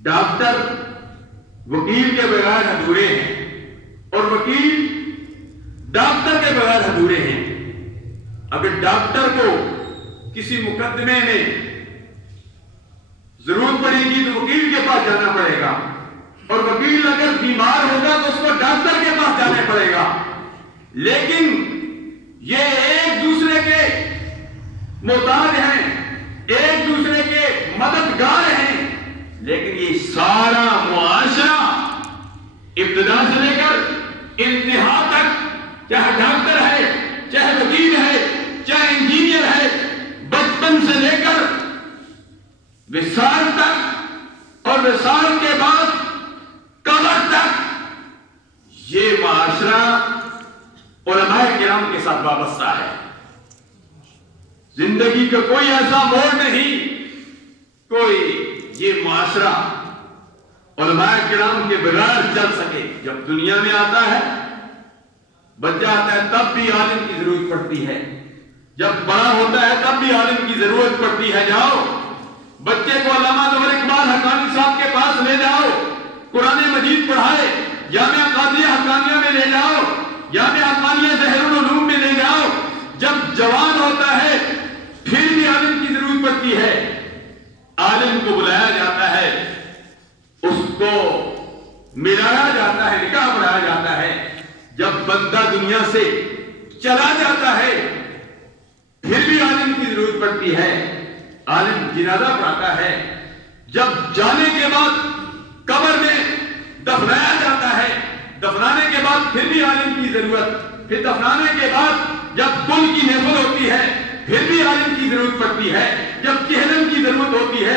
Doctor وکیل کے بغیر ادھورے ہیں اور وکیل ڈاکٹر کے بغیر ادھورے ہیں۔ اگر ڈاکٹر کو کسی مقدمے میں ضرورت پڑے گی تو وکیل کے پاس جانا پڑے گا، اور وکیل اگر بیمار ہوگا تو اس کو ڈاکٹر کے پاس جانا پڑے گا۔ لیکن یہ ایک دوسرے کے محتاج ہیں، ایک دوسرے کے مددگار ہیں، لیکن یہ سارا معاشرہ ابتدا سے لے کر انتہا تک، چاہے ڈاکٹر ہے، چاہے وکیل ہے، چاہے انجینئر ہے، بچپن سے لے کر وصال تک اور وصال کے بعد قبر تک، یہ معاشرہ علماء کرام کے ساتھ وابستہ ہے۔ زندگی کا کوئی ایسا موڑ نہیں کوئی یہ معاشرہ علماء کرام کے بغیر چل سکے۔ جب دنیا میں آتا ہے، بچہ آتا ہے، تب بھی عالم کی ضرورت پڑتی ہے، جب بڑا ہوتا ہے تب بھی عالم کی ضرورت پڑتی ہے۔ جاؤ بچے کو علامہ ظفر اقبال حقانی صاحب کے پاس لے جاؤ، قرآن مجید پڑھائے، جامعہ قادریہ حقانیہ میں لے جاؤ، جامعہ حقانیہ ظہر العلوم میں لے جاؤ۔ جب جوان ہوتا ہے پھر بھی عالم کی ضرورت پڑتی ہے۔ عالم کو بلایا جاتا ہے، اس کو ملایا جاتا ہے، نکاح پڑھایا جاتا ہے۔ جب بندہ دنیا سے چلا جاتا ہے پھر بھی عالم کی ضرورت پڑتی ہے، عالم جنازہ پڑھاتا ہے۔ جب جانے کے بعد قبر میں دفنایا جاتا ہے، دفنانے کے بعد پھر بھی عالم کی ضرورت، پھر دفنانے کے بعد جب کل کی محفل ہوتی ہے پھر بھی عالم کی ضرورت پڑتی ہے، جب چہلم کی ضرورت ہوتی ہے